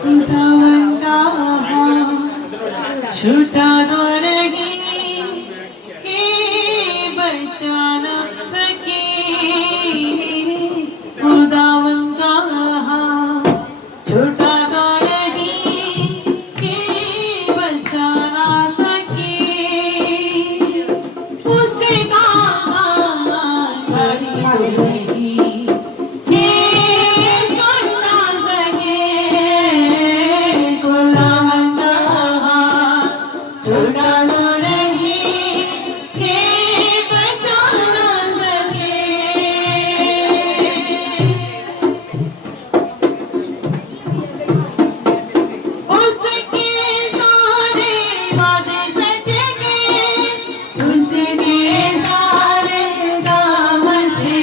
खुदावंदा छूटा दो नहीं कि बचा न सके खुदावंदा छूटा दो नहीं कि बचा न सके उसका घड़ी नहीं कि सुन ना सके खुदावंदा छूटा दो नहीं कि बचा न सके उसके सारे वादे सच गए उसके सारे काम अच्छे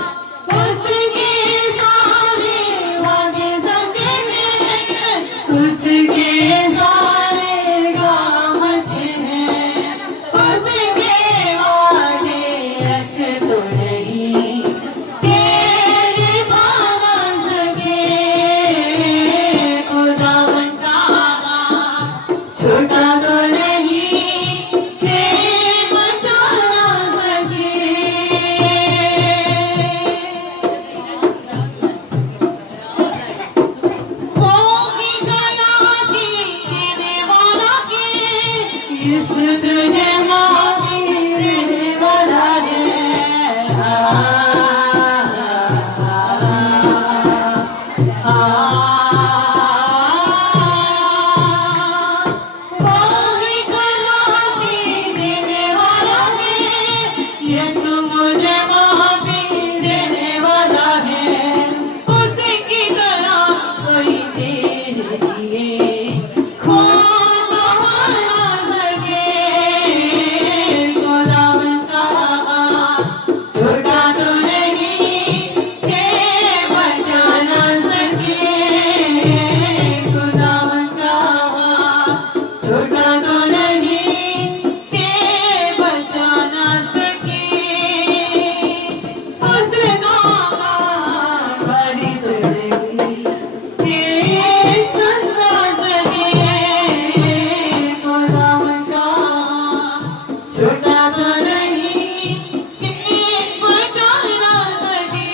उसके सारे वादे सच गए उसके सारे काम अच्छे उसके वादे ऐसे तो नहीं तेरे बाबा सके खुदावंदा छोटा तो नहीं के बचा ना सके होगी गलासी देने वाला के इस तुझे माफी देने वाला है होगी गलासी देने वाला है यीशु मुझे माफी देने वाला है उसकी तरह कोई तेरे लिए खून बहा सके खुदावंदा छोटा तो नहीं के बचा ना सके खुदावंदा छोटा तो नहीं के बचा ना सके उसका बड़ी तो नहीं के सुन ना सके खुदावंदा छोटा तो नहीं के बचा ना सके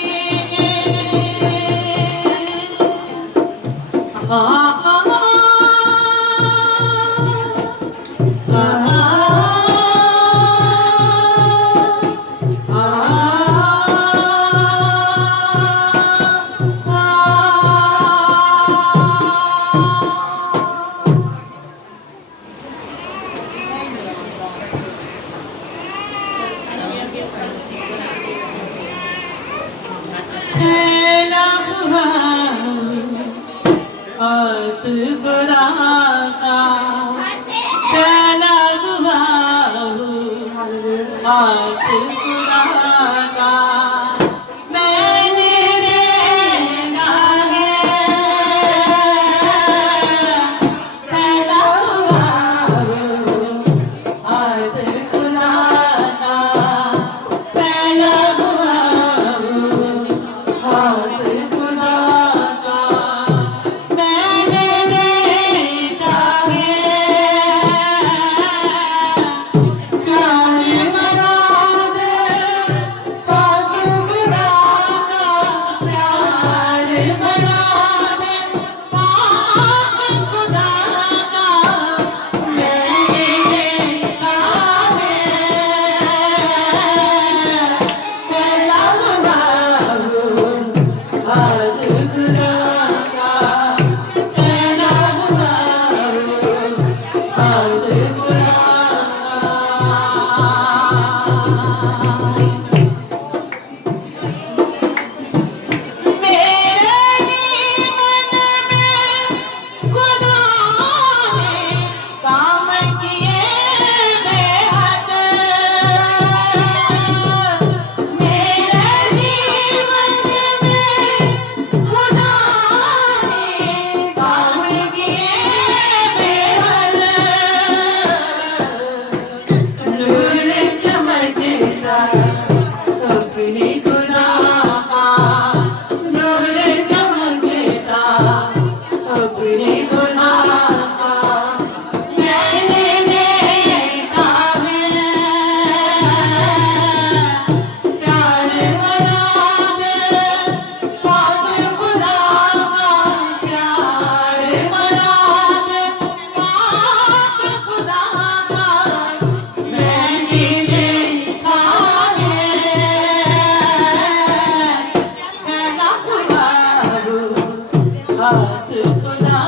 हाथ खुदा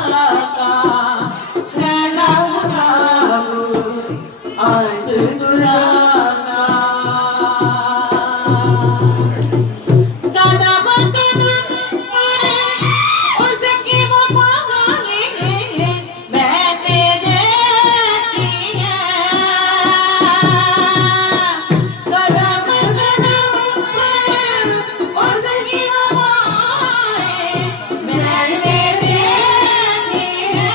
का फैला हुआ वो हाथ खुदा का कदम कदम उड़े उसकी वो बाहें मैंने देखी है कदम कदम उड़े उसकी वो बाहें मैंने देखी है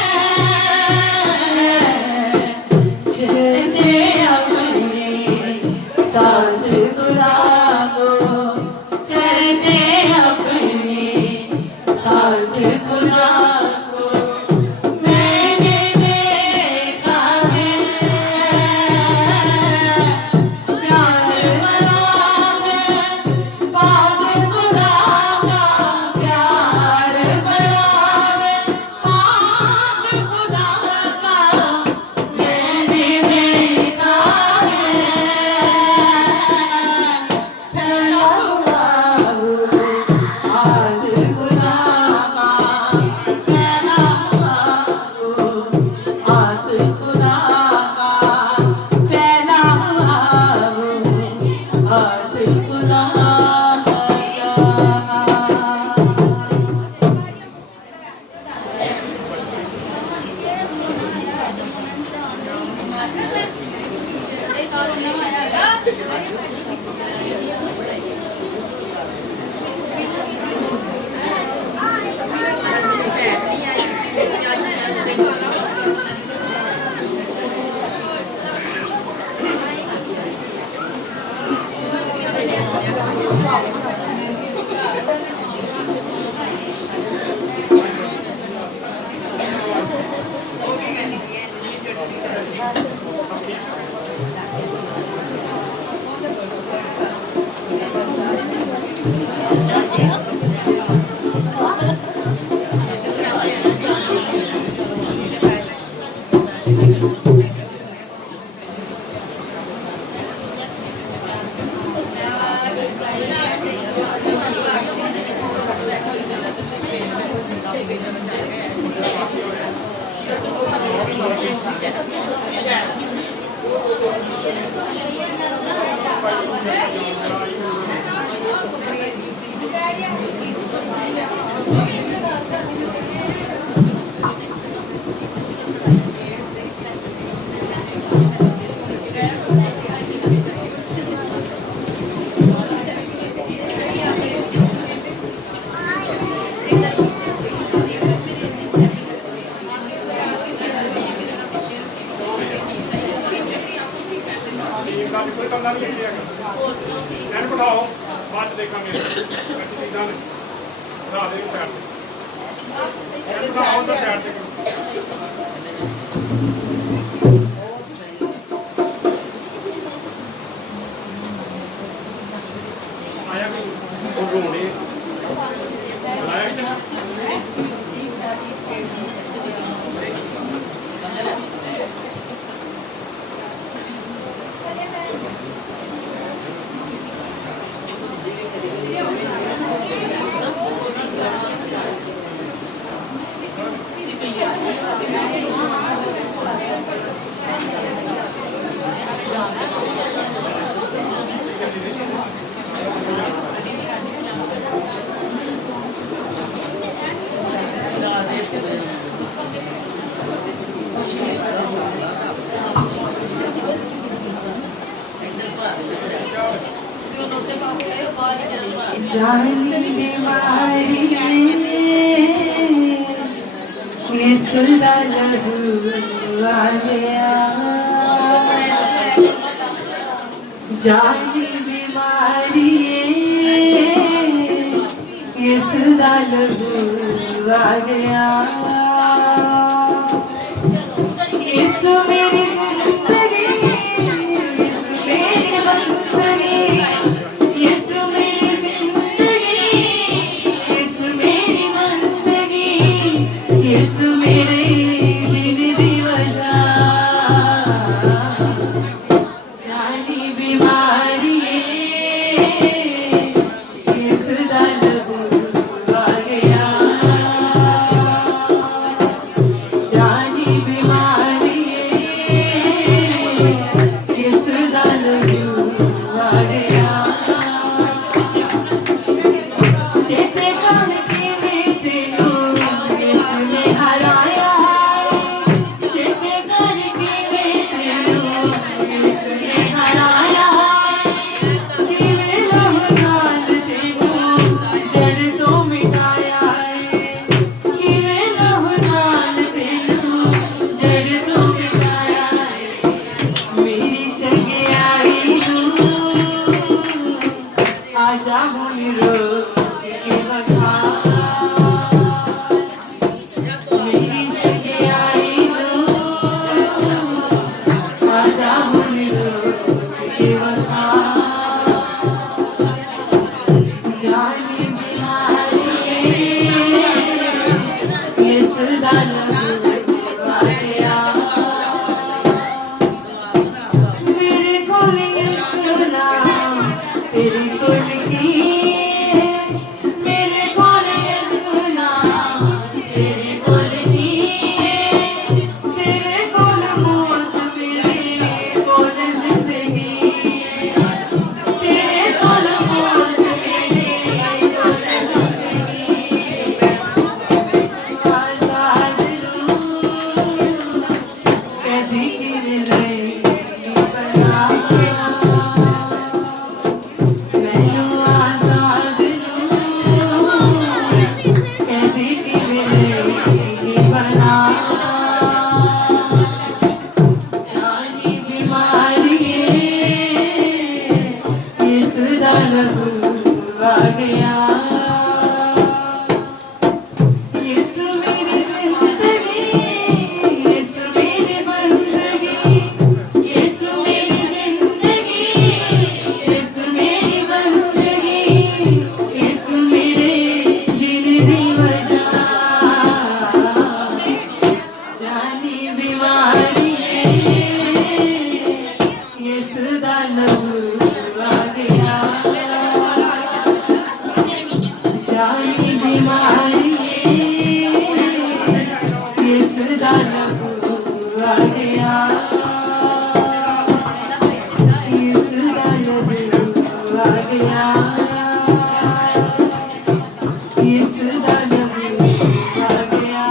चलते अपने साथ खुदा को चलते अपने साथ खुदा को मैंने देखा है प्यार भरा है पाक खुदा का प्यार भरा है पाक खुदा का मैंने देखा है फैला हुआ वो हाथ खुदा का फैला हुआ वो हाथ खुदा का फैला हुआ वो हाथ खुदा का ਕੋਈ ਬੰਦਾ ਨਹੀਂ ਲਿਖਿਆ ਇਹਨੂੰ ਬਿਠਾਓ ਬਾਅਦ ਚ ਦੇਖਾਂਗੇ ਚੀਜ਼ਾਂ ਨੇ ਰਾਹ ਦੇ ਸਾਈਡ ਤੇ ਇਹਨੂੰ ਬਿਠਾਓ ਤਾਂ ਸਾਈਡ ਤੇ ਆਇਆ ਕੋਈ ਉਹ ਰੋਣੇ ਆਇਆ ਕਿ जानी बीमारी ये सुलदा लहू आ गया जानी बीमारी ये सुलदा लहू आ गया यीशु मेरी जिंदगी यीशु मेरी बंदगी यीशु मेरी जिंदगी यीशु मेरी बंदगी यीशु मेरे जीने दी वजह जानी बीमारी यीशु दा लहू आ गया बीमारी यीशु दा लहू आ गया यीशु दा लहू आ गया यीशु दा लहू आ गया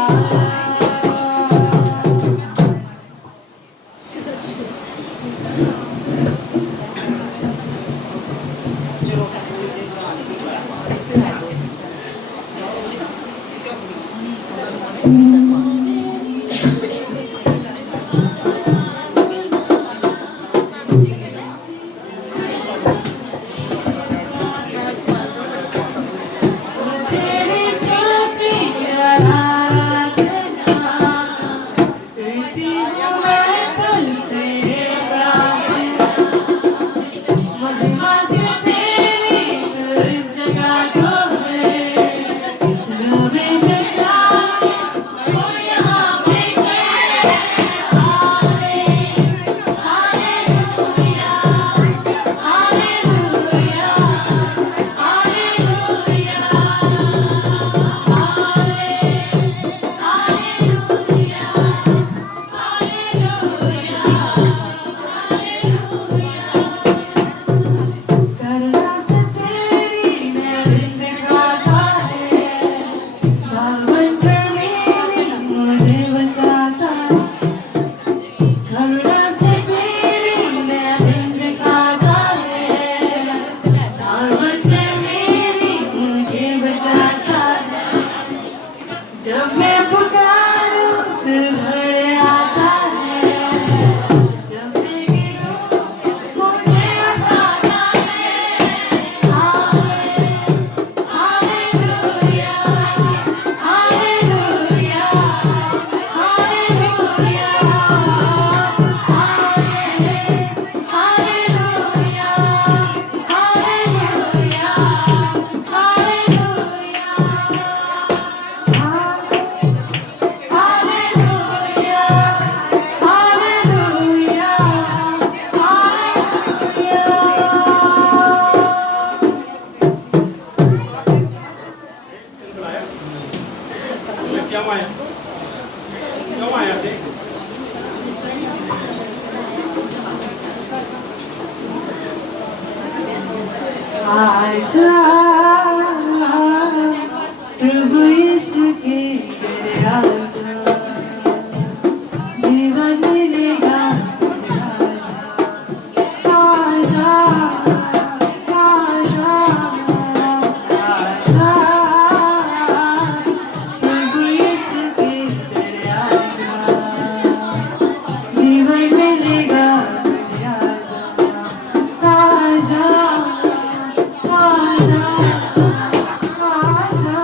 तेरी स्तुति आराधना करती हूँ मैं तुझसे प्रार्थना महिमा से तेरी इस जगह को है जो भी दर्शाए वो यहाँ पे करे हालेलुया हालेलुया हालेलुया करुणा से तेरी नैन दिखाता है भगवन कर मेरी मुझे बचाता है करुणा से तेरी नैन दिखाता है भगवन कर मेरी मुझे बचाता है जब मैं पुकारूं तो भर आता है जब मैं गिरूं मुझे उठाता है hallelujah hallelujah hallelujah hallelujah hallelujah क्यों आया सी आजा प्रभु यीशु के घर आजा जीवन मिलेगा आजा आजा आजा प्रभु यीशु के घर आजा जीवन मिलेगा आजा आजा आजा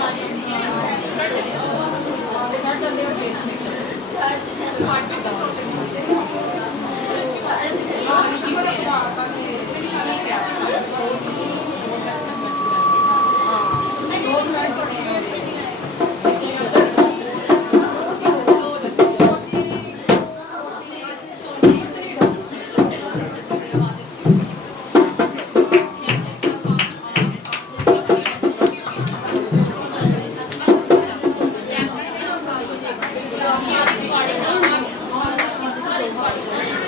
Thank you.